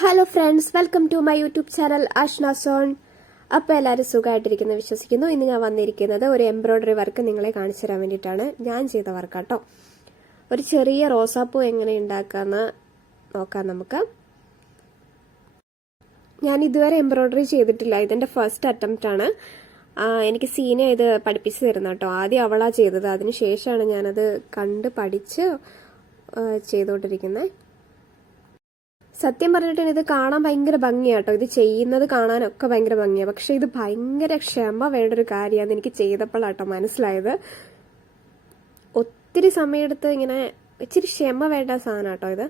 Hello friends, welcome to my YouTube channel Ashna zone. അപ്പോൾ എല്ലാവരും സുഖമായിട്ടിരിക്കുന്നു വിശ്വസിക്കുന്നു. ഇന്ന് ഞാൻ വന്നിരിക്കുന്നത് ഒരു എംബ്രോയ്ഡറി വർക്ക് നിങ്ങളെ കാണിച്ചു തരാൻ വേണ്ടിയിട്ടാണ്. ഞാൻ ചെയ്ത വർക്കാട്ടോ. ഒരു ചെറിയ റോസാപ്പൂ എങ്ങനെ ഉണ്ടാക്കാമെന്ന് നോക്കാം നമുക്ക്. ഞാൻ ഇതുവരെ എംബ്രോയ്ഡറി ചെയ്തിട്ടില്ല, ഇതെൻ്റെ ഫസ്റ്റ് അറ്റംപ്റ്റ് ആണ്. എനിക്ക് സീന ഇത് പഠിപ്പിച്ചു തരുന്ന കേട്ടോ. ആദ്യം അവളാ ചെയ്തത്, അതിന് ശേഷമാണ് ഞാനത് കണ്ട് പഠിച്ച് ചെയ്തുകൊണ്ടിരിക്കുന്നത്. സത്യം പറഞ്ഞിട്ട് ഇത് കാണാൻ ഭയങ്കര ഭംഗിയാട്ടോ. ഇത് ചെയ്യുന്നത് കാണാനൊക്കെ ഭയങ്കര ഭംഗിയാണ്, പക്ഷെ ഇത് ഭയങ്കര ക്ഷമ വേണ്ട ഒരു കാര്യമാണ്. എനിക്ക് ചെയ്തപ്പോഴാട്ടോ മനസ്സിലായത്. ഒത്തിരി സമയമെടുത്ത് ഇങ്ങനെ ഇച്ചിരി ക്ഷമ വേണ്ട സാധനം കേട്ടോ ഇത്.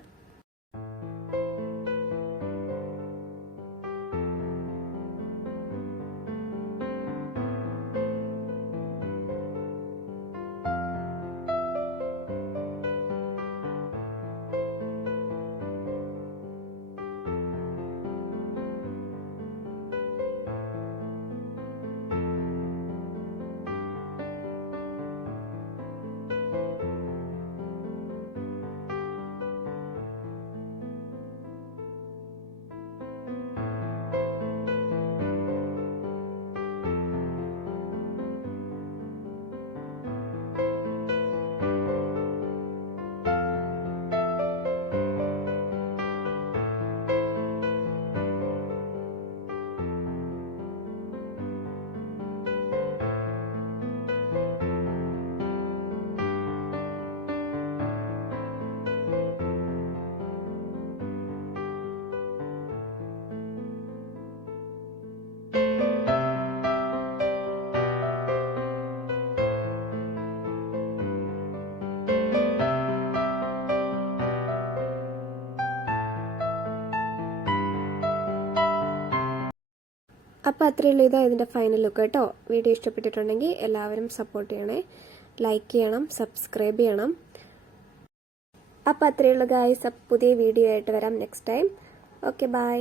അപ്പോൾ അത്രയേ ഉള്ളൂ. ഇതാ ഇതിൻ്റെ ഫൈനൽ ലുക്ക് കേട്ടോ. വീഡിയോ ഇഷ്ടപ്പെട്ടിട്ടുണ്ടെങ്കിൽ എല്ലാവരും സപ്പോർട്ട് ചെയ്യണേ, ലൈക്ക് ചെയ്യണം, സബ്സ്ക്രൈബ് ചെയ്യണം. അപ്പോൾ അത്രയേ ഉള്ളൂ ഗായ്സ്. പുതിയ വീഡിയോ ആയിട്ട് വരാം നെക്സ്റ്റ് ടൈം. Okay, by.